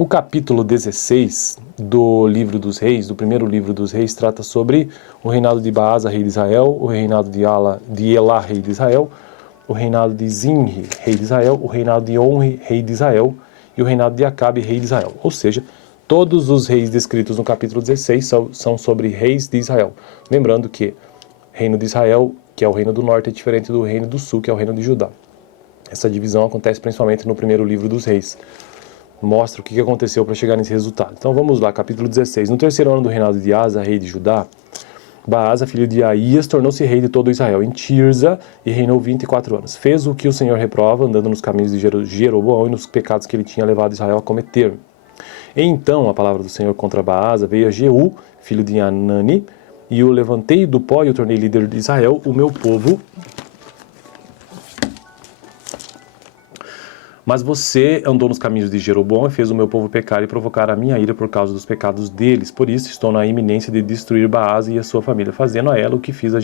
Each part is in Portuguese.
O capítulo 16 do livro dos reis, do primeiro livro dos reis, trata sobre o reinado de Baasa, rei de Israel, o reinado de Elá, rei de Israel, o reinado de Zinri, rei de Israel, o reinado de Onri, rei de Israel, e o reinado de Acabe, rei de Israel. Ou seja, todos os reis descritos no capítulo 16 são sobre reis de Israel. Lembrando que o reino de Israel, que é o reino do norte, é diferente do reino do sul, que é o reino de Judá. Essa divisão acontece principalmente no primeiro livro dos reis. Mostra o que aconteceu para chegar nesse resultado. Então vamos lá, capítulo 16. No terceiro ano do reinado de Asa, rei de Judá, Baasa, filho de Aías, tornou-se rei de todo Israel em Tirza e reinou 24 anos. Fez o que o Senhor reprova, andando nos caminhos de Jeroboão e nos pecados que ele tinha levado Israel a cometer. E então a palavra do Senhor contra Baasa veio a Jeú, filho de Anani, e o levantei do pó e o tornei líder de Israel, o meu povo. Mas você andou nos caminhos de Jeroboão e fez o meu povo pecar e provocar a minha ira por causa dos pecados deles. Por isso estou na iminência de destruir Baasa e a sua família, fazendo a ela o que fiz a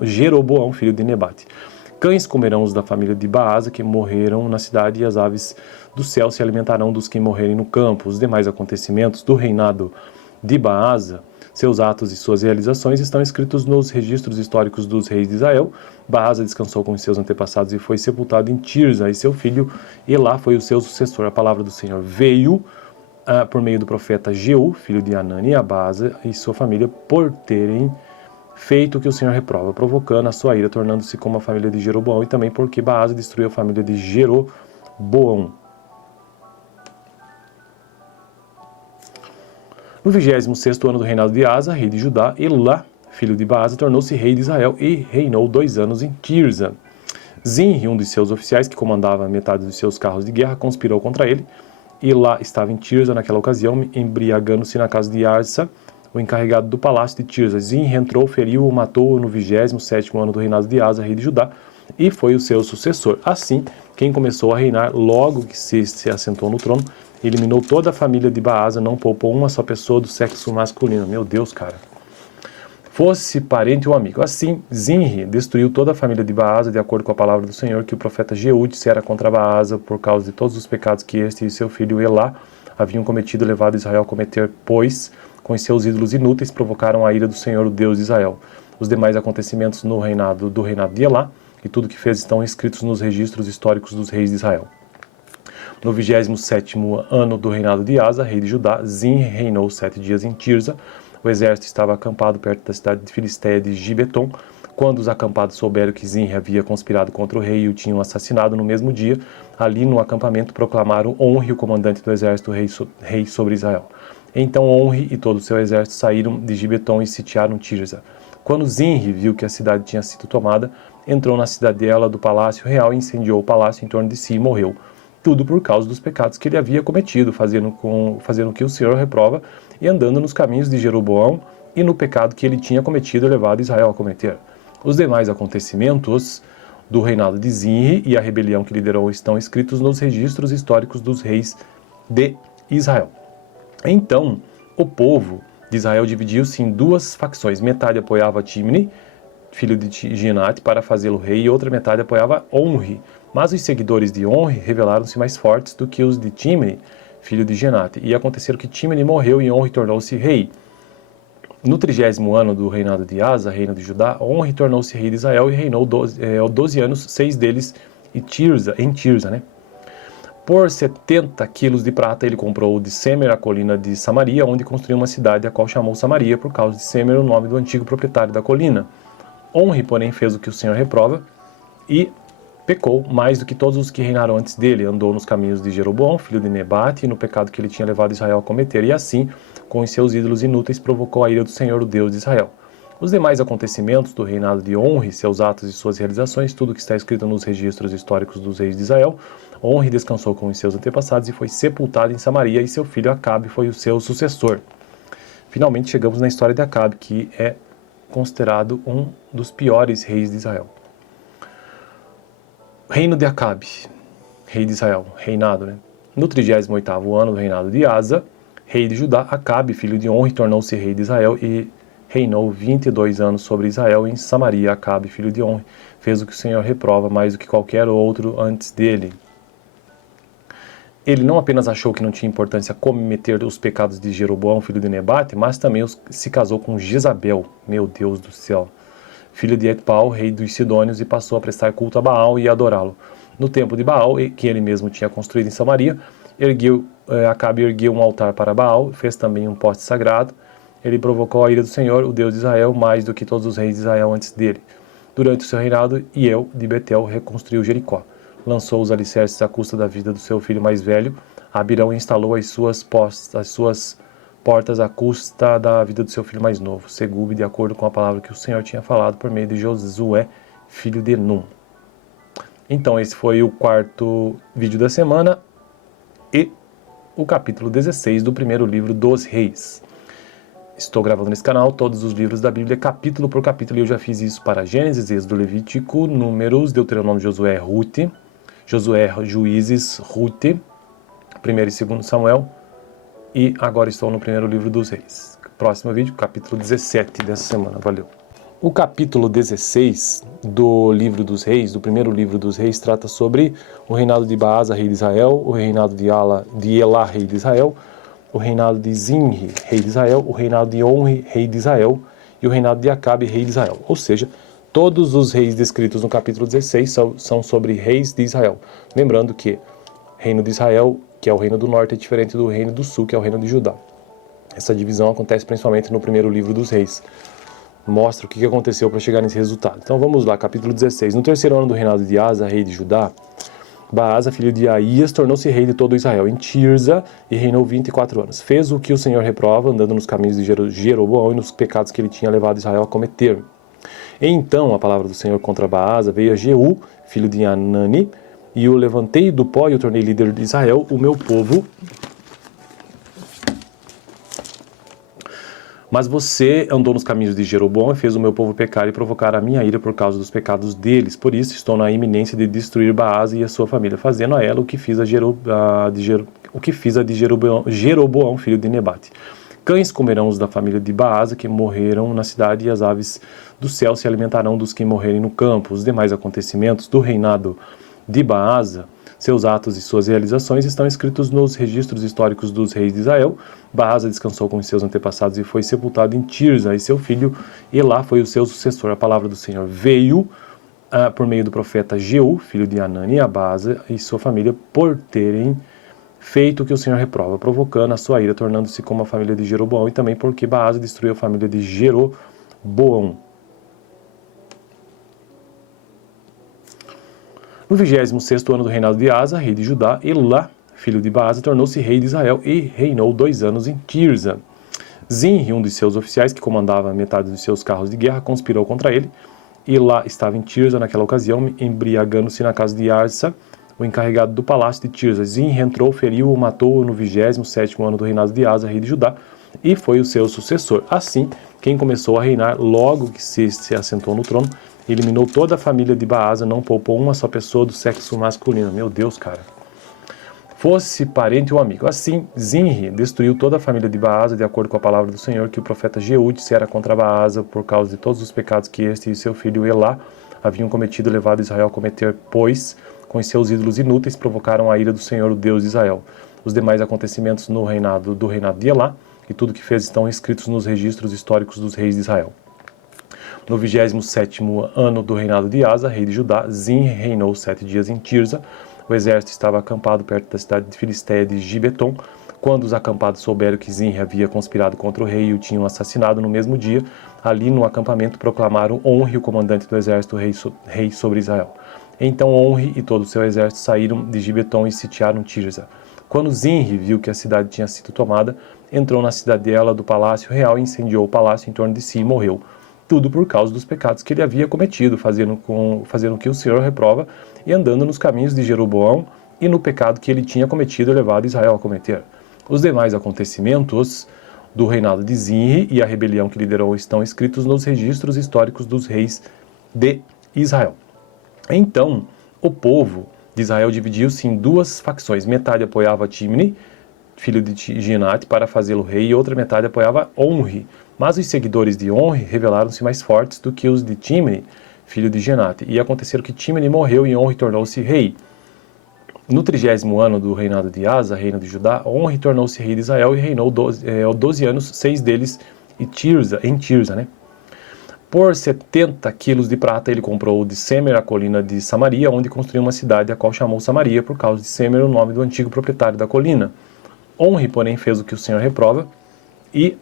Jeroboão, filho de Nebate. Cães comerão os da família de Baasa que morreram na cidade, e as aves do céu se alimentarão dos que morrerem no campo. Os demais acontecimentos do reinado de Baasa, seus atos e suas realizações estão escritos nos registros históricos dos reis de Israel. Baasa descansou com os seus antepassados e foi sepultado em Tirza, e seu filho Elá foi o seu sucessor. A palavra do Senhor veio por meio do profeta Jeú, filho de Anani, a Baasa e sua família, por terem feito o que o Senhor reprova, provocando a sua ira, tornando-se como a família de Jeroboão, e também porque Baasa destruiu a família de Jeroboão. No 26º ano do reinado de Asa, rei de Judá, Elá, filho de Baasa, tornou-se rei de Israel e reinou 2 anos em Tirza. Zinri, um de seus oficiais, que comandava metade dos seus carros de guerra, conspirou contra ele. Elá estava em Tirza naquela ocasião, embriagando-se na casa de Arsa, o encarregado do palácio de Tirza. Zinri entrou, feriu-o, matou-o no 27º ano do reinado de Asa, rei de Judá, e foi o seu sucessor. Assim, quem começou a reinar logo que se assentou no trono, eliminou toda a família de Baasa, não poupou uma só pessoa do sexo masculino. Meu Deus, cara. Fosse parente ou amigo. Assim, Zinri destruiu toda a família de Baasa, de acordo com a palavra do Senhor, que o profeta Jeú dissera contra Baasa, por causa de todos os pecados que este e seu filho Elá haviam cometido e levado Israel a cometer, pois, com os seus ídolos inúteis, provocaram a ira do Senhor, o Deus de Israel. Os demais acontecimentos do reinado de Elá e tudo que fez estão escritos nos registros históricos dos reis de Israel. No 27º ano do reinado de Asa, rei de Judá, Zinri reinou 7 dias em Tirza. O exército estava acampado perto da cidade de Filisteia de Gibeton. Quando os acampados souberam que Zinri havia conspirado contra o rei e o tinham assassinado no mesmo dia, ali no acampamento proclamaram Onri, o comandante do exército, rei sobre Israel. Então Onri e todo o seu exército saíram de Gibeton e sitiaram Tirza. Quando Zinri viu que a cidade tinha sido tomada, entrou na cidadela do palácio real e incendiou o palácio em torno de si e morreu. Tudo por causa dos pecados que ele havia cometido, fazendo o que o Senhor reprova e andando nos caminhos de Jeroboão e no pecado que ele tinha cometido e levado Israel a cometer. Os demais acontecimentos do reinado de Zinri e a rebelião que liderou estão escritos nos registros históricos dos reis de Israel. Então, o povo de Israel dividiu-se em 2 facções. Metade apoiava Timni, filho de Ginate, para fazê-lo rei, e outra metade apoiava Onri. Mas os seguidores de Onri revelaram-se mais fortes do que os de Timni, filho de Ginate. E aconteceu que Timni morreu e Onri tornou-se rei. No 30º ano do reinado de Asa, reino de Judá, Onri tornou-se rei de Israel e reinou 12 anos, 6 deles em Tirza, né? Por 70 quilos de prata ele comprou de Semer a colina de Samaria, onde construiu uma cidade, a qual chamou Samaria, por causa de Semer, o nome do antigo proprietário da colina. Onri, porém, fez o que o Senhor reprova e pecou mais do que todos os que reinaram antes dele. Andou nos caminhos de Jeroboão, filho de Nebate, e no pecado que ele tinha levado Israel a cometer, e assim, com os seus ídolos inúteis, provocou a ira do Senhor, o Deus de Israel. Os demais acontecimentos do reinado de Onri, seus atos e suas realizações, tudo que está escrito nos registros históricos dos reis de Israel. Onri descansou com os seus antepassados e foi sepultado em Samaria, e seu filho Acabe foi o seu sucessor. Finalmente chegamos na história de Acabe, que é considerado um dos piores reis de Israel. Reino de Acabe, rei de Israel, reinado, né? No 38º ano do reinado de Asa, rei de Judá, Acabe, filho de Onri, tornou-se rei de Israel e reinou 22 anos sobre Israel em Samaria. Acabe, filho de Onri, fez o que o Senhor reprova mais do que qualquer outro antes dele. ele não apenas achou que não tinha importância cometer os pecados de Jeroboão, filho de Nebate, mas também se casou com Jezabel, meu Deus do céu, filho de Etbaal, rei dos Sidônios, e passou a prestar culto a Baal e adorá-lo. No templo de Baal, que ele mesmo tinha construído em Samaria, Acabe ergueu um altar para Baal, fez também um poste sagrado. Ele provocou a ira do Senhor, o Deus de Israel, mais do que todos os reis de Israel antes dele. Durante o seu reinado, Hiel de Betel reconstruiu Jericó. Lançou os alicerces à custa da vida do seu filho mais velho. Abirão instalou as suas portas à custa da vida do seu filho mais novo, Segube, de acordo com a palavra que o Senhor tinha falado por meio de Josué, filho de Num. Então esse foi o quarto vídeo da semana e o capítulo 16 do primeiro livro dos Reis. Estou gravando nesse canal todos os livros da Bíblia, capítulo por capítulo, e eu já fiz isso para Gênesis, Êxodo, Levítico, Números, Deuteronômio, Josué, Ruth, Josué, Juízes, Ruth, 1 e 2 Samuel, e agora estou no primeiro livro dos Reis. Próximo vídeo, capítulo 17 dessa semana. Valeu! O capítulo 16 do livro dos Reis, do primeiro livro dos Reis, trata sobre o reinado de Baasa, rei de Israel, o reinado de Elá, rei de Israel, o reinado de Zinri, rei de Israel, o reinado de Onri, rei de Israel, e o reinado de Acabe, rei de Israel. Ou seja, todos os reis descritos no capítulo 16 são sobre reis de Israel. Lembrando que reino de Israel, que é o reino do norte, é diferente do reino do sul, que é o reino de Judá. Essa divisão acontece principalmente no primeiro livro dos Reis. Mostra o que aconteceu para chegar nesse resultado. Então vamos lá, capítulo 16. No terceiro ano do reinado de Asa, rei de Judá, Baasa, filho de Aías, tornou-se rei de todo Israel em Tirza e reinou 24 anos. Fez o que o Senhor reprova, andando nos caminhos de Jeroboão e nos pecados que ele tinha levado Israel a cometer. E então a palavra do Senhor contra Baasa veio a Jeú, filho de Anani, e o levantei do pó e o tornei líder de Israel, o meu povo. Mas você andou nos caminhos de Jeroboão e fez o meu povo pecar e provocar a minha ira por causa dos pecados deles. Por isso estou na iminência de destruir Baasa e a sua família, fazendo a ela o que fiz a de Jeroboão, filho de Nebate. Cães comerão os da família de Baasa que morreram na cidade, e as aves do céu se alimentarão dos que morrerem no campo. Os demais acontecimentos do reinado de Baasa, seus atos e suas realizações, estão escritos nos registros históricos dos reis de Israel. Baasa descansou com seus antepassados e foi sepultado em Tirza, e seu filho Elá foi o seu sucessor. A palavra do Senhor veio por meio do profeta Jeú, filho de Anani, a Baasa e sua família, por terem feito o que o Senhor reprova, provocando a sua ira, tornando-se como a família de Jeroboão, e também porque Baasa destruiu a família de Jeroboão. No 26º ano do reinado de Asa, rei de Judá, Elá, filho de Baasa, tornou-se rei de Israel e reinou 2 anos em Tirza. Zinri, um dos seus oficiais, que comandava metade dos seus carros de guerra, conspirou contra ele. Elá estava em Tirza naquela ocasião, embriagando-se na casa de Arsa, o encarregado do palácio de Tirza. Zinri entrou, feriu-o, matou-o no 27º ano do reinado de Asa, rei de Judá, e foi o seu sucessor. Assim, quem começou a reinar logo que se assentou no trono, eliminou toda a família de Baasa, não poupou uma só pessoa do sexo masculino. Meu Deus, cara. Fosse parente ou amigo. Assim, Zinri destruiu toda a família de Baasa, de acordo com a palavra do Senhor, que o profeta Jeú dissera contra Baasa, por causa de todos os pecados que este e seu filho Elá haviam cometido e levado Israel a cometer, pois, com os seus ídolos inúteis, provocaram a ira do Senhor, o Deus de Israel. Os demais acontecimentos do reinado de Elá, e tudo que fez estão escritos nos registros históricos dos reis de Israel. No 27º ano do reinado de Asa, rei de Judá, Zinri reinou 7 dias em Tirza. O exército estava acampado perto da cidade de Filisteia de Gibeton. Quando os acampados souberam que Zinri havia conspirado contra o rei e o tinham assassinado no mesmo dia, ali no acampamento proclamaram Onri, o comandante do exército, rei sobre Israel. Então Onri e todo o seu exército saíram de Gibeton e sitiaram Tirza. Quando Zinri viu que a cidade tinha sido tomada, entrou na cidadela do palácio real e incendiou o palácio em torno de si e morreu. Tudo por causa dos pecados que ele havia cometido, fazendo o que o Senhor reprova e andando nos caminhos de Jeroboão e no pecado que ele tinha cometido e levado Israel a cometer. Os demais acontecimentos do reinado de Zinri e a rebelião que liderou estão escritos nos registros históricos dos reis de Israel. Então, o povo de Israel dividiu-se em 2 facções. Metade apoiava Timni, filho de Ginate, para fazê-lo rei, e outra metade apoiava Onri. Mas os seguidores de Onri revelaram-se mais fortes do que os de Timni, filho de Ginate. E aconteceu que Timni morreu e Onri tornou-se rei. No 30º ano do reinado de Asa, reino de Judá, Onri tornou-se rei de Israel e reinou 12 anos, 6 deles em Tirza, né? Por 70 quilos de prata ele comprou de Semer a colina de Samaria, onde construiu uma cidade, a qual chamou Samaria, por causa de Semer, o nome do antigo proprietário da colina. Onri, porém, fez o que o Senhor reprova e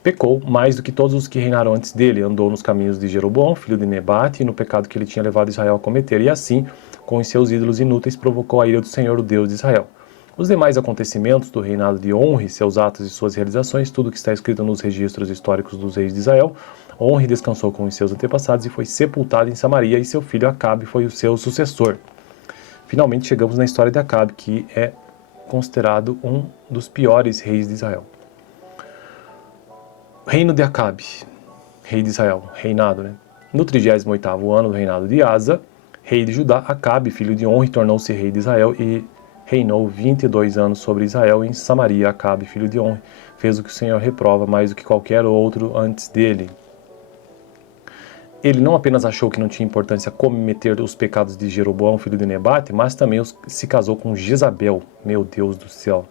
pecou mais do que todos os que reinaram antes dele. Andou nos caminhos de Jeroboão, filho de Nebate, e no pecado que ele tinha levado Israel a cometer, e assim, com os seus ídolos inúteis, provocou a ira do Senhor, o Deus de Israel. Os demais acontecimentos do reinado de Onri, seus atos e suas realizações, tudo que está escrito nos registros históricos dos reis de Israel. Onri descansou com os seus antepassados e foi sepultado em Samaria, e seu filho Acabe foi o seu sucessor. Finalmente chegamos na história de Acabe, que é considerado um dos piores reis de Israel. Reino de Acabe, rei de Israel, reinado, né? No 38º ano do reinado de Asa, rei de Judá, Acabe, filho de Onri, tornou-se rei de Israel e reinou 22 anos sobre Israel. Em Samaria. Acabe, filho de Onri, fez o que o Senhor reprova mais do que qualquer outro antes dele. Ele não apenas achou que não tinha importância cometer os pecados de Jeroboão, filho de Nebate, mas também se casou com Jezabel, meu Deus do céu,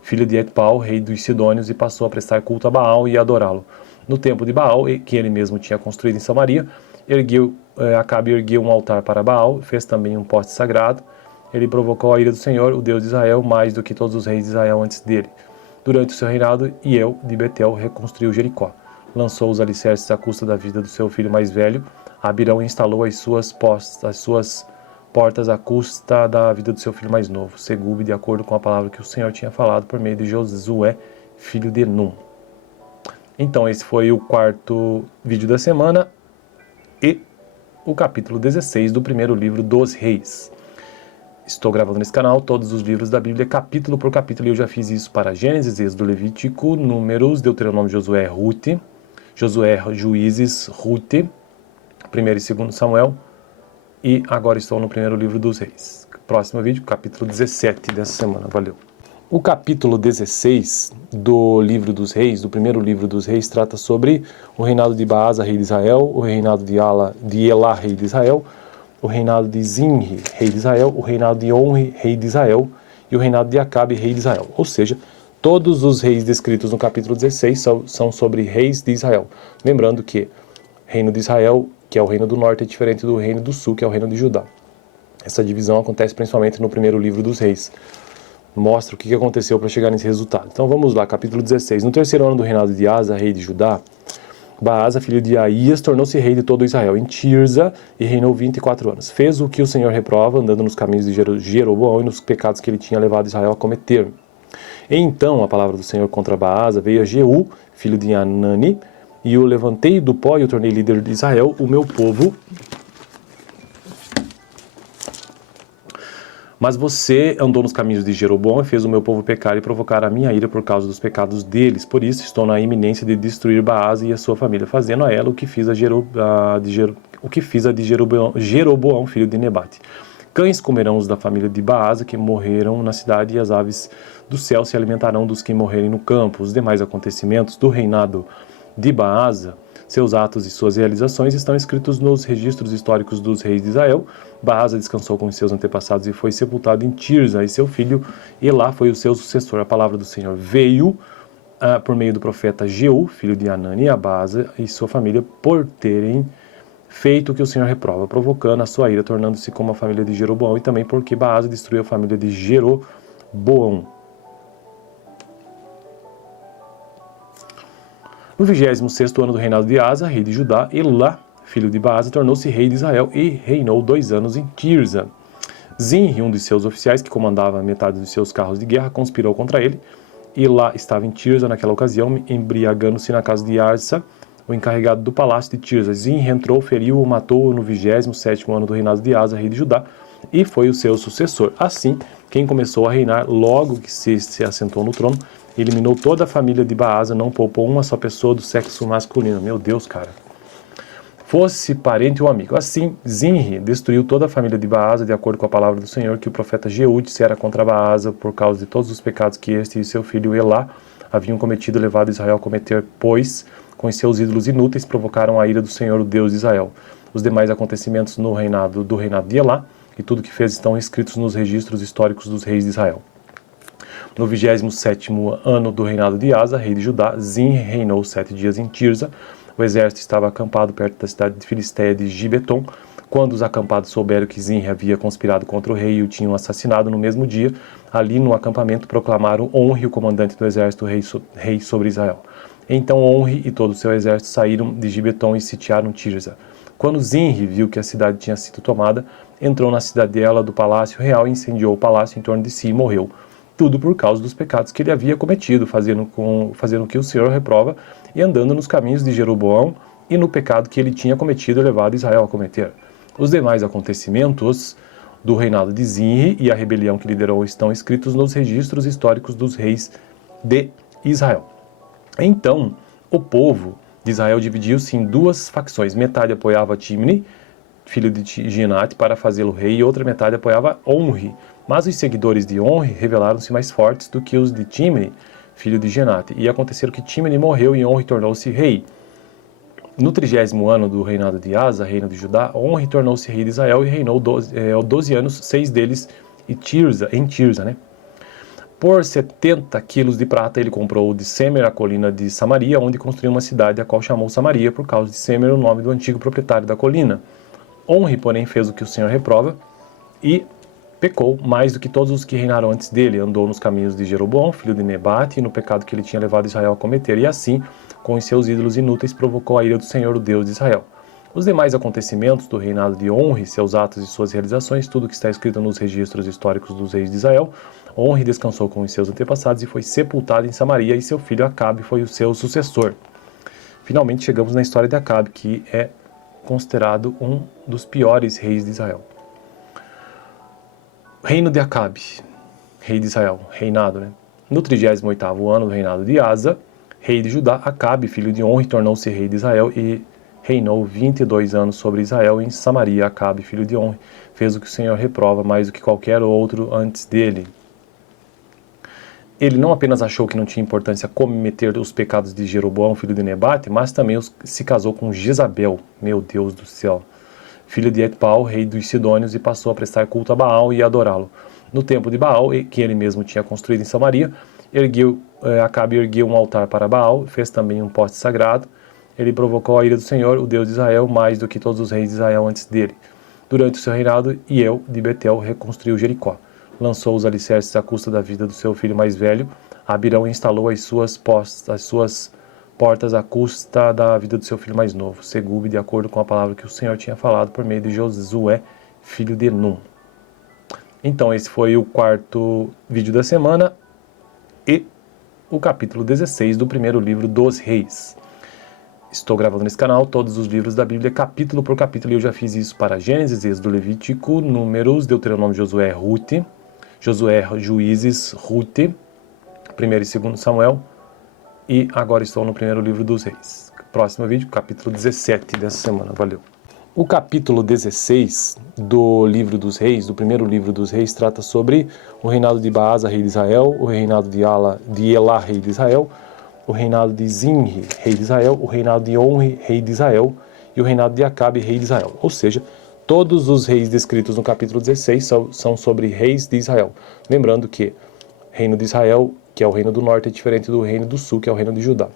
filho de Etbaal, rei dos Sidônios, e passou a prestar culto a Baal e adorá-lo. No templo de Baal, que ele mesmo tinha construído em Samaria, Acabe ergueu um altar para Baal, fez também um poste sagrado. Ele provocou a ira do Senhor, o Deus de Israel, mais do que todos os reis de Israel antes dele. Durante o seu reinado, Hiel de Betel reconstruiu Jericó. Lançou os alicerces à custa da vida do seu filho mais velho. Abirão instalou as suas portas à custa da vida do seu filho mais novo, Segube, de acordo com a palavra que o Senhor tinha falado por meio de Josué, filho de Num. Então esse foi o quarto vídeo da semana e o capítulo 16 do primeiro livro dos Reis. Estou gravando nesse canal todos os livros da Bíblia, capítulo por capítulo, e eu já fiz isso para Gênesis, Êxodo, Levítico, Números, Deuteronômio, Josué, Juízes, Ruth, 1 e 2 Samuel, e agora estou no primeiro livro dos Reis. Próximo vídeo, capítulo 17 dessa semana. Valeu! O capítulo 16 do livro dos Reis, do primeiro livro dos Reis, trata sobre o reinado de Baasa, rei de Israel, o reinado de Elá, rei de Israel, o reinado de Zinri, rei de Israel, o reinado de Onri, rei de Israel, e o reinado de Acabe, rei de Israel. Ou seja, todos os reis descritos no capítulo 16 são sobre reis de Israel. Lembrando que reino de Israel, que é o reino do norte, é diferente do reino do sul, que é o reino de Judá. Essa divisão acontece principalmente no primeiro livro dos Reis. Mostra o que aconteceu para chegar nesse resultado. Então vamos lá, capítulo 16. No terceiro ano do reinado de Asa, rei de Judá, Baasa, filho de Aías, tornou-se rei de todo Israel em Tirza e reinou 24 anos. Fez o que o Senhor reprova, andando nos caminhos de Jeroboão e nos pecados que ele tinha levado Israel a cometer. E então a palavra do Senhor contra Baasa veio a Jeú, filho de Anani, e o levantei do pó e o tornei líder de Israel, o meu povo. Mas você andou nos caminhos de Jeroboão e fez o meu povo pecar e provocar a minha ira por causa dos pecados deles. Por isso estou na iminência de destruir Baasa e a sua família, fazendo a ela o que fiz a Jeroboão, filho de Nebate. Cães comerão os da família de Baasa que morreram na cidade, e as aves do céu se alimentarão dos que morrerem no campo. Os demais acontecimentos do reinado de Baasa, seus atos e suas realizações, estão escritos nos registros históricos dos reis de Israel. Baasa descansou com os seus antepassados e foi sepultado em Tirza, e seu filho Elá foi o seu sucessor. A palavra do Senhor veio por meio do profeta Jeú, filho de Anani, a Baasa e sua família, por terem feito o que o Senhor reprova, provocando a sua ira, tornando-se como a família de Jeroboão, e também porque Baasa destruiu a família de Jeroboão. No 26º ano do reinado de Asa, rei de Judá, Elá, filho de Baasa, tornou-se rei de Israel e reinou 2 anos em Tirza. Zinri, um dos seus oficiais, que comandava metade dos seus carros de guerra, conspirou contra ele. Elá estava em Tirza naquela ocasião, embriagando-se na casa de Arsa, o encarregado do palácio de Tirza. Zinri entrou, feriu-o, matou-o no 27º ano do reinado de Asa, rei de Judá, e foi o seu sucessor. Assim, quem começou a reinar logo que se assentou no trono, eliminou toda a família de Baasa, não poupou uma só pessoa do sexo masculino. Meu Deus, cara. Fosse parente ou amigo. Assim, Zinri destruiu toda a família de Baasa, de acordo com a palavra do Senhor, que o profeta Jeú dissera contra Baasa, por causa de todos os pecados que este e seu filho Elá haviam cometido e levado Israel a cometer, pois, com os seus ídolos inúteis, provocaram a ira do Senhor, o Deus de Israel. Os demais acontecimentos do reinado de Elá, e tudo que fez estão escritos nos registros históricos dos reis de Israel. No 27º ano do reinado de Asa, rei de Judá, Zinri reinou 7 dias em Tirza. O exército estava acampado perto da cidade de Filisteia de Gibeton. Quando os acampados souberam que Zinri havia conspirado contra o rei e o tinham assassinado no mesmo dia, ali no acampamento proclamaram Onri, o comandante do exército, rei sobre Israel. Então Onri e todo o seu exército saíram de Gibeton e sitiaram Tirza. Quando Zinri viu que a cidade tinha sido tomada, entrou na cidadela do palácio real e incendiou o palácio em torno de si e morreu. Tudo por causa dos pecados que ele havia cometido, fazendo o que o Senhor reprova e andando nos caminhos de Jeroboão e no pecado que ele tinha cometido e levado Israel a cometer. Os demais acontecimentos do reinado de Zinri e a rebelião que liderou estão escritos nos registros históricos dos reis de Israel. Então, o povo de Israel dividiu-se em duas facções. Metade apoiava Timni, filho de Ginate, para fazê-lo rei, e outra metade apoiava Onri. Mas os seguidores de Onri revelaram-se mais fortes do que os de Timni, filho de Ginate. E aconteceu que Timni morreu e Onri tornou-se rei. No 30º ano do reinado de Asa, reino de Judá, Onri tornou-se rei de Israel e reinou 12 anos, 6 deles em Tirza. Por 70 quilos de prata ele comprou de Semer a colina de Samaria, onde construiu uma cidade, a qual chamou Samaria, por causa de Semer, o nome do antigo proprietário da colina. Onri, porém, fez o que o Senhor reprova e pecou mais do que todos os que reinaram antes dele. Andou nos caminhos de Jeroboão, filho de Nebate, e no pecado que ele tinha levado Israel a cometer, e assim, com os seus ídolos inúteis, provocou a ira do Senhor, o Deus de Israel. Os demais acontecimentos do reinado de Onri, seus atos e suas realizações, tudo que está escrito nos registros históricos dos reis de Israel. Onri descansou com os seus antepassados e foi sepultado em Samaria, e seu filho Acabe foi o seu sucessor. Finalmente chegamos na história de Acabe, que é considerado um dos piores reis de Israel. Reino de Acabe, rei de Israel, reinado, No 38º ano do reinado de Asa, rei de Judá, Acabe, filho de Onri, tornou-se rei de Israel e reinou 22 anos sobre Israel. Em Samaria, Acabe, filho de Onri, fez o que o Senhor reprova mais do que qualquer outro antes dele. Ele não apenas achou que não tinha importância cometer os pecados de Jeroboão, filho de Nebate, mas também se casou com Jezabel, meu Deus do céu, filho de Etbaal, rei dos Sidônios, e passou a prestar culto a Baal e adorá-lo. No templo de Baal, que ele mesmo tinha construído em Samaria, Acabe ergueu um altar para Baal, fez também um poste sagrado. Ele provocou a ira do Senhor, o Deus de Israel, mais do que todos os reis de Israel antes dele. Durante o seu reinado, Hiel de Betel reconstruiu Jericó. Lançou os alicerces à custa da vida do seu filho mais velho. Abirão instalou as suas portas à custa da vida do seu filho mais novo, Segube, de acordo com a palavra que o Senhor tinha falado por meio de Josué, filho de Num. Então esse foi o quarto vídeo da semana e o capítulo 16 do primeiro livro dos Reis. Estou gravando nesse canal todos os livros da Bíblia, capítulo por capítulo, e eu já fiz isso para Gênesis, Êxodo, Levítico, Números, Deuteronômio, Josué, Juízes, Ruth, 1 e 2 Samuel, e agora estou no primeiro livro dos Reis. Próximo vídeo, capítulo 17 dessa semana. Valeu! O capítulo 16 do livro dos Reis, do primeiro livro dos Reis, trata sobre o reinado de Baasa, rei de Israel, o reinado de Elá, rei de Israel, o reinado de Zinri, rei de Israel, o reinado de Onri, rei de Israel, e o reinado de Acabe, rei de Israel. Ou seja, todos os reis descritos no capítulo 16 são sobre reis de Israel. Lembrando que o reino de Israel, que é o reino do norte, é diferente do reino do sul, que é o reino de Judá.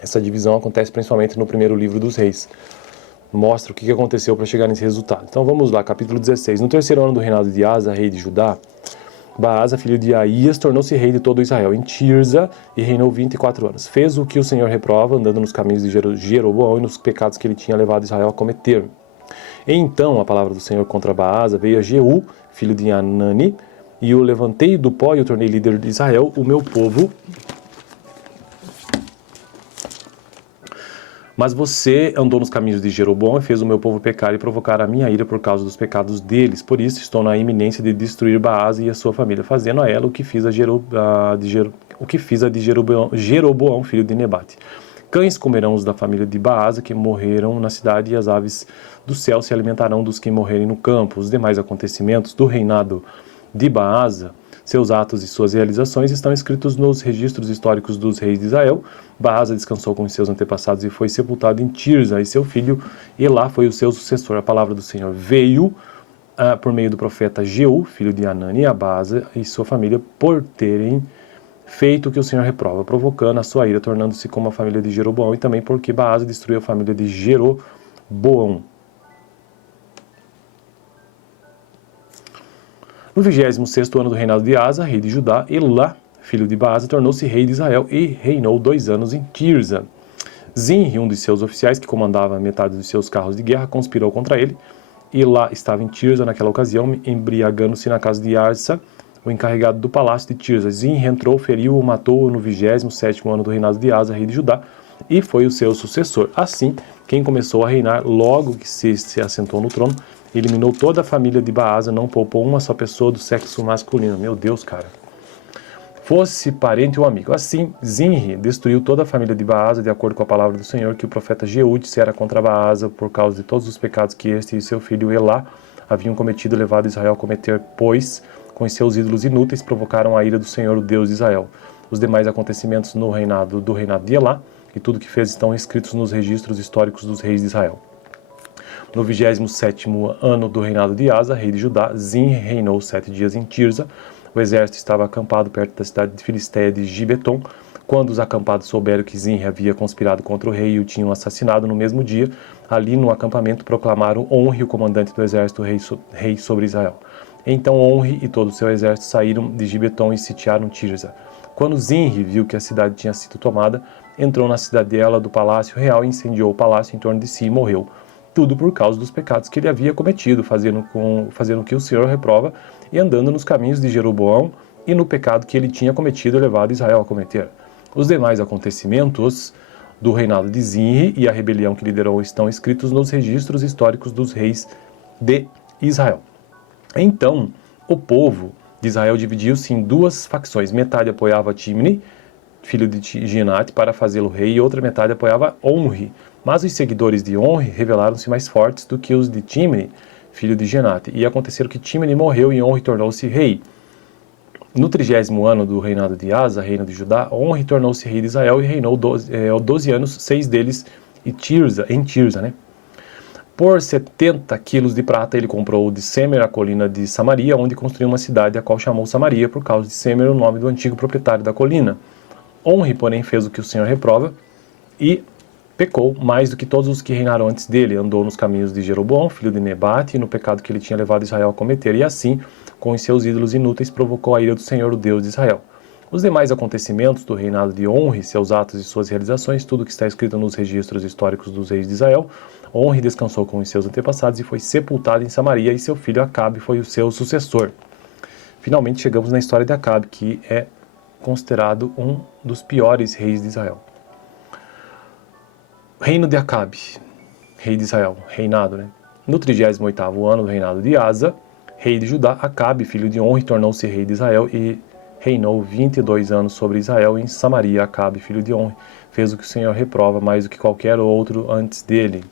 Essa divisão acontece principalmente no primeiro livro dos Reis. Mostra o que aconteceu para chegar nesse resultado. Então vamos lá, capítulo 16. No terceiro ano do reinado de Asa, rei de Judá, Baasa, filho de Aías, tornou-se rei de todo Israel em Tirza e reinou 24 anos. Fez o que o Senhor reprova, andando nos caminhos de Jeroboão e nos pecados que ele tinha levado Israel a cometer. E então a palavra do Senhor contra Baasa veio a Jeú, filho de Anani, e o levantei do pó e o tornei líder de Israel, o meu povo. Mas você andou nos caminhos de Jeroboão e fez o meu povo pecar e provocar a minha ira por causa dos pecados deles. Por isso estou na iminência de destruir Baasa e a sua família, fazendo a ela o que fiz a de Jeroboão, filho de Nebate. Cães comerão os da família de Baasa que morreram na cidade, e as aves do céu se alimentarão dos que morrerem no campo. Os demais acontecimentos do reinado de Baasa, seus atos e suas realizações, estão escritos nos registros históricos dos reis de Israel. Baasa descansou com seus antepassados e foi sepultado em Tirza, e seu filho Elá foi o seu sucessor. A palavra do Senhor veio por meio do profeta Jeú, filho de Hanani, e Abasa e sua família, por terem feito o que o Senhor reprova, provocando a sua ira, tornando-se como a família de Jeroboão, e também porque Baasa destruiu a família de Jeroboão. No 26º ano do reinado de Asa, rei de Judá, Elá, filho de Baasa, tornou-se rei de Israel e reinou 2 anos em Tirza. Zinri, um dos seus oficiais, que comandava metade dos seus carros de guerra, conspirou contra ele. Elá estava em Tirza naquela ocasião, embriagando-se na casa de Arsa, o encarregado do palácio de Tirza. Zinri entrou, feriu-o, matou-o no 27º ano do reinado de Asa, rei de Judá, e foi o seu sucessor. Assim, quem começou a reinar logo que se assentou no trono, eliminou toda a família de Baasa, não poupou uma só pessoa do sexo masculino. Meu Deus, cara. Fosse parente ou amigo. Assim, Zinri destruiu toda a família de Baasa, de acordo com a palavra do Senhor, que o profeta Jeú dissera contra Baasa, por causa de todos os pecados que este e seu filho Elá haviam cometido e levado Israel a cometer, pois, com os seus ídolos inúteis, provocaram a ira do Senhor, o Deus de Israel. Os demais acontecimentos do reinado de Elá e tudo que fez estão escritos nos registros históricos dos reis de Israel. No 27º ano do reinado de Asa, rei de Judá, Zinri reinou 7 dias em Tirza. O exército estava acampado perto da cidade de Filisteia de Gibeton. Quando os acampados souberam que Zinri havia conspirado contra o rei e o tinham assassinado no mesmo dia, ali no acampamento proclamaram Onri, o comandante do exército, rei sobre Israel. Então Onri e todo o seu exército saíram de Gibeton e sitiaram Tirza. Quando Zinri viu que a cidade tinha sido tomada, entrou na cidadela do palácio real e incendiou o palácio em torno de si e morreu. Tudo por causa dos pecados que ele havia cometido, fazendo o que o Senhor reprova e andando nos caminhos de Jeroboão e no pecado que ele tinha cometido e levado Israel a cometer. Os demais acontecimentos do reinado de Zinri e a rebelião que liderou estão escritos nos registros históricos dos reis de Israel. Então, o povo de Israel dividiu-se em 2 facções. Metade apoiava Timni, filho de Ginate, para fazê-lo rei, e outra metade apoiava Onri. Mas os seguidores de Onri revelaram-se mais fortes do que os de Timni, filho de Ginate. E aconteceu que Timni morreu e Onri tornou-se rei. No 30º ano do reinado de Asa, reino de Judá, Onri tornou-se rei de Israel e reinou 12 anos, 6 deles em Tirza. Por 70 quilos de prata ele comprou de Semer a colina de Samaria, onde construiu uma cidade, a qual chamou Samaria, por causa de Semer, o nome do antigo proprietário da colina. Onri, porém, fez o que o Senhor reprova e pecou mais do que todos os que reinaram antes dele. Andou nos caminhos de Jeroboão, filho de Nebate, e no pecado que ele tinha levado Israel a cometer. E assim, com os seus ídolos inúteis, provocou a ira do Senhor, o Deus de Israel. Os demais acontecimentos do reinado de Onri, seus atos e suas realizações, tudo que está escrito nos registros históricos dos reis de Israel. Onri descansou com os seus antepassados e foi sepultado em Samaria, e seu filho Acabe foi o seu sucessor. Finalmente chegamos na história de Acabe, que é considerado um dos piores reis de Israel. Reino de Acabe, rei de Israel, reinado, né? No 38º ano do reinado de Asa, rei de Judá, Acabe, filho de Onri, tornou-se rei de Israel e reinou 22 anos sobre Israel. Em Samaria, Acabe, filho de Onri, fez o que o Senhor reprova mais do que qualquer outro antes dele.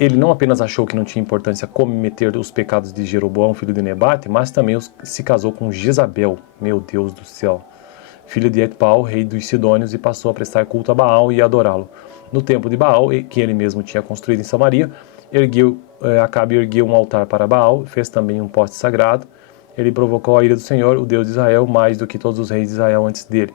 Ele não apenas achou que não tinha importância cometer os pecados de Jeroboão, filho de Nebate, mas também se casou com Jezabel, meu Deus do céu, filho de Etbaal, rei dos Sidônios, e passou a prestar culto a Baal e adorá-lo. No templo de Baal, que ele mesmo tinha construído em Samaria, Acabe ergueu um altar para Baal, fez também um poste sagrado. Ele provocou a ira do Senhor, o Deus de Israel, mais do que todos os reis de Israel antes dele.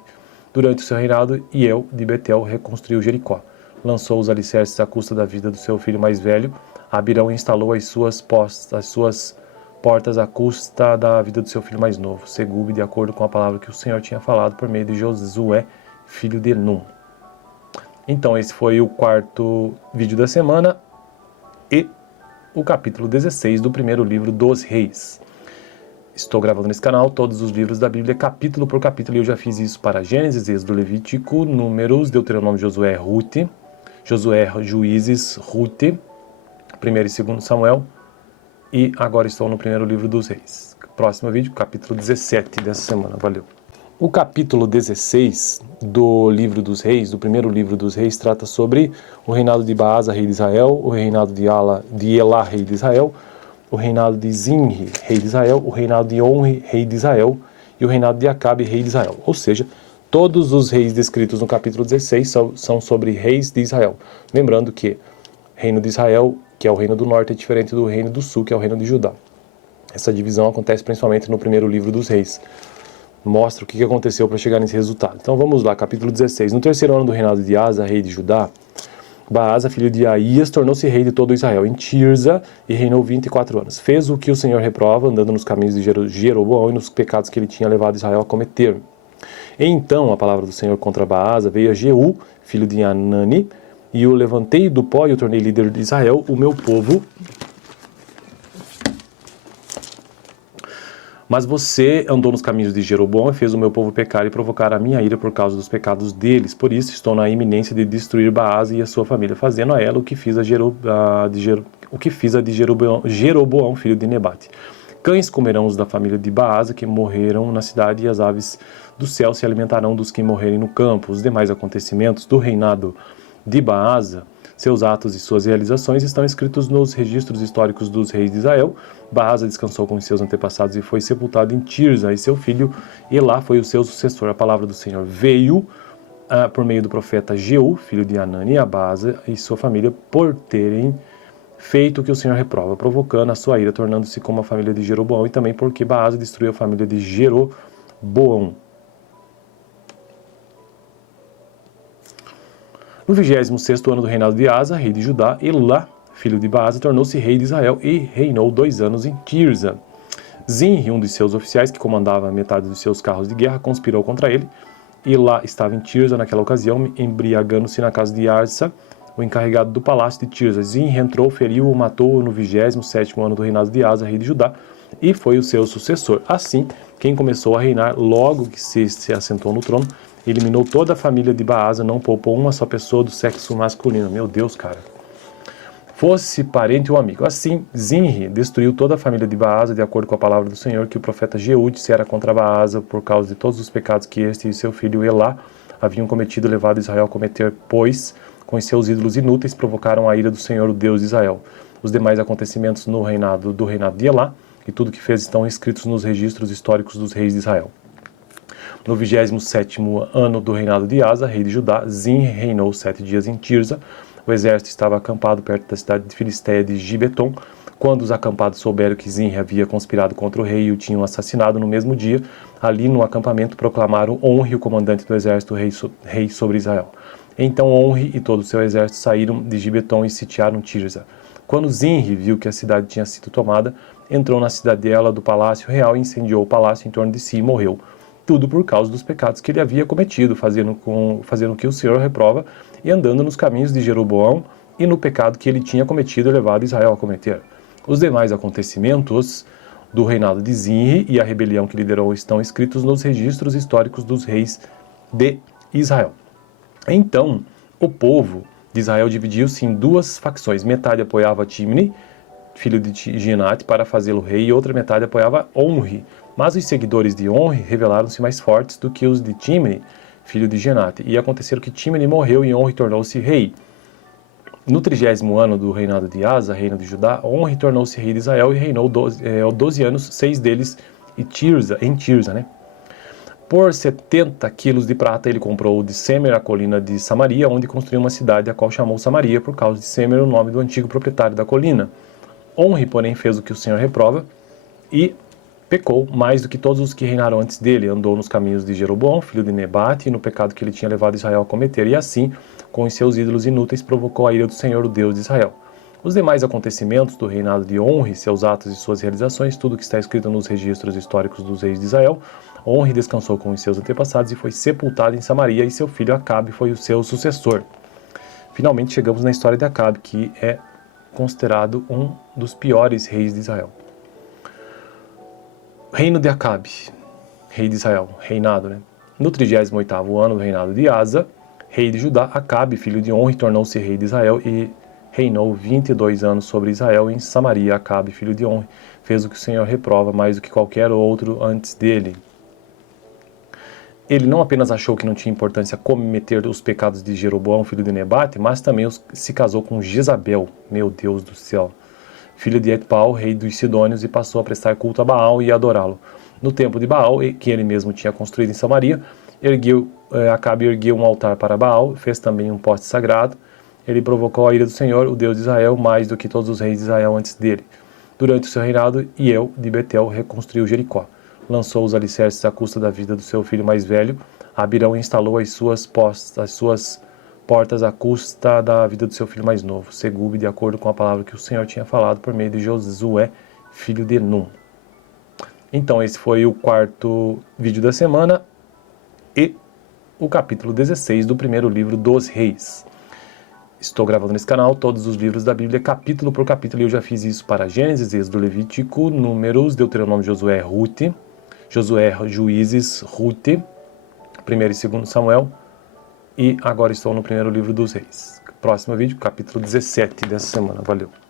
Durante o seu reinado, Iel de Betel reconstruiu Jericó. Lançou os alicerces à custa da vida do seu filho mais velho, Abirão, e instalou as suas portas à custa da vida do seu filho mais novo, Segube, de acordo com a palavra que o Senhor tinha falado por meio de Josué, filho de Num. Então esse foi o 4º vídeo da semana e o capítulo 16 do primeiro livro dos Reis. Estou gravando nesse canal todos os livros da Bíblia, capítulo por capítulo, e eu já fiz isso para Gênesis, Êxodo, Levítico, Números, Deuteronômio, Josué, Juízes, Ruth, 1 e 2 Samuel, e agora estou no primeiro livro dos Reis. Próximo vídeo, capítulo 17 dessa semana. Valeu! O capítulo 16 do livro dos Reis, do primeiro livro dos Reis, trata sobre o reinado de Baasa, rei de Israel, o reinado de Elá, rei de Israel, o reinado de Zinri, rei de Israel, o reinado de Onri, rei de Israel, e o reinado de Acabe, rei de Israel. Ou seja, todos os reis descritos no capítulo 16 são sobre reis de Israel. Lembrando que reino de Israel, que é o reino do norte, é diferente do reino do sul, que é o reino de Judá. Essa divisão acontece principalmente no primeiro livro dos reis. Mostra o que aconteceu para chegar nesse resultado. Então vamos lá, capítulo 16. No terceiro ano do reinado de Asa, rei de Judá, Baasa, filho de Aías, tornou-se rei de todo Israel em Tirza e reinou 24 anos. Fez o que o Senhor reprova, andando nos caminhos de Jeroboão e nos pecados que ele tinha levado Israel a cometer. E então a palavra do Senhor contra Baasa veio a Jeú, filho de Anani, e o levantei do pó e o tornei líder de Israel, o meu povo. Mas você andou nos caminhos de Jeroboão e fez o meu povo pecar e provocar a minha ira por causa dos pecados deles. Por isso estou na iminência de destruir Baasa e a sua família, fazendo a ela o que fiz a Jeroboão, filho de Nebate. Cães comerão os da família de Baasa que morreram na cidade, e as aves do céu se alimentarão dos que morrerem no campo. Os demais acontecimentos do reinado de Baasa, seus atos e suas realizações estão escritos nos registros históricos dos reis de Israel. Baasa descansou com os seus antepassados e foi sepultado em Tirza, e seu filho Elá foi o seu sucessor. A palavra do Senhor veio por meio do profeta Jeú, filho de Anani, a Baasa e sua família, por terem feito o que o Senhor reprova, provocando a sua ira, tornando-se como a família de Jeroboão, e também porque Baasa destruiu a família de Jeroboão. No 26º ano do reinado de Asa, rei de Judá, Elá, filho de Baasa, tornou-se rei de Israel e reinou 2 anos em Tirza. Zinri, um dos seus oficiais, que comandava metade dos seus carros de guerra, conspirou contra ele. Elá estava em Tirza naquela ocasião, embriagando-se na casa de Arsa, o encarregado do palácio de Tirza. Zinri entrou, feriu-o, matou-o no 27º ano do reinado de Asa, rei de Judá, e foi o seu sucessor. Assim, quem começou a reinar logo que se assentou no trono, eliminou toda a família de Baasa, não poupou uma só pessoa do sexo masculino. Meu Deus, cara. Fosse parente ou amigo. Assim, Zinri destruiu toda a família de Baasa, de acordo com a palavra do Senhor, que o profeta Jeú dissera contra Baasa, por causa de todos os pecados que este e seu filho Elá haviam cometido e levado Israel a cometer, pois, com os seus ídolos inúteis, provocaram a ira do Senhor, o Deus de Israel. Os demais acontecimentos do reinado de Elá e tudo que fez estão escritos nos registros históricos dos reis de Israel. No 27º ano do reinado de Asa, rei de Judá, Zinri reinou 7 dias em Tirza. O exército estava acampado perto da cidade de Filisteia de Gibeton. Quando os acampados souberam que Zinri havia conspirado contra o rei e o tinham assassinado no mesmo dia, ali no acampamento proclamaram Onri, o comandante do exército, rei sobre Israel. Então Onri e todo o seu exército saíram de Gibeton e sitiaram Tirza. Quando Zinri viu que a cidade tinha sido tomada, entrou na cidadela do palácio real e incendiou o palácio em torno de si e morreu. Tudo por causa dos pecados que ele havia cometido, fazendo o que o Senhor reprova e andando nos caminhos de Jeroboão e no pecado que ele tinha cometido e levado Israel a cometer. Os demais acontecimentos do reinado de Zinri e a rebelião que liderou estão escritos nos registros históricos dos reis de Israel. Então, o povo de Israel dividiu-se em 2 facções. Metade apoiava Timni, filho de Ginate, para fazê-lo rei, e outra metade apoiava Onri. Mas os seguidores de Onri revelaram-se mais fortes do que os de Timni, filho de Ginate. E aconteceu que Timni morreu e Onri tornou-se rei. No 30º ano do reinado de Asa, reino de Judá, Onri tornou-se rei de Israel e reinou 12 anos, 6 deles em Tirza, né? Por 70 quilos de prata ele comprou de Semer a colina de Samaria, onde construiu uma cidade, a qual chamou Samaria, por causa de Semer, o nome do antigo proprietário da colina. Onri, porém, fez o que o Senhor reprova e pecou mais do que todos os que reinaram antes dele. Andou nos caminhos de Jeroboão, filho de Nebate, e no pecado que ele tinha levado Israel a cometer, e assim, com os seus ídolos inúteis, provocou a ira do Senhor, o Deus de Israel. Os demais acontecimentos do reinado de Onri, seus atos e suas realizações, tudo que está escrito nos registros históricos dos reis de Israel. Onri descansou com os seus antepassados e foi sepultado em Samaria, e seu filho Acabe foi o seu sucessor. Finalmente chegamos na história de Acabe, que é considerado um dos piores reis de Israel. Reino de Acabe, rei de Israel, reinado, né? No 38º ano do reinado de Asa, rei de Judá, Acabe, filho de Onri, tornou-se rei de Israel e reinou 22 anos sobre Israel. Em Samaria. Acabe, filho de Onri, fez o que o Senhor reprova mais do que qualquer outro antes dele. Ele não apenas achou que não tinha importância cometer os pecados de Jeroboão, filho de Nebate, mas também se casou com Jezabel, meu Deus do céu, filha de Etbaal, rei dos Sidônios, e passou a prestar culto a Baal e adorá-lo. No templo de Baal, que ele mesmo tinha construído em Samaria, Acabe ergueu um altar para Baal, fez também um poste sagrado Ele provocou a ira do Senhor, o Deus de Israel, mais do que todos os reis de Israel antes dele. Durante o seu reinado, Hiel de Betel reconstruiu Jericó. Lançou os alicerces à custa da vida do seu filho mais velho. Abirão instalou as suas portas à custa da vida do seu filho mais novo, Segube, de acordo com a palavra que o Senhor tinha falado por meio de Josué, filho de Num. Então, esse foi o quarto vídeo da semana e o capítulo 16 do primeiro livro dos Reis. Estou gravando nesse canal todos os livros da Bíblia, capítulo por capítulo, e eu já fiz isso para Gênesis, Êxodo, Levítico, Números, Deuteronômio, Josué, Rute, Josué, Juízes, Rute, 1 e 2 Samuel, e agora estou no primeiro livro dos Reis. Próximo vídeo, capítulo 17 dessa semana. Valeu!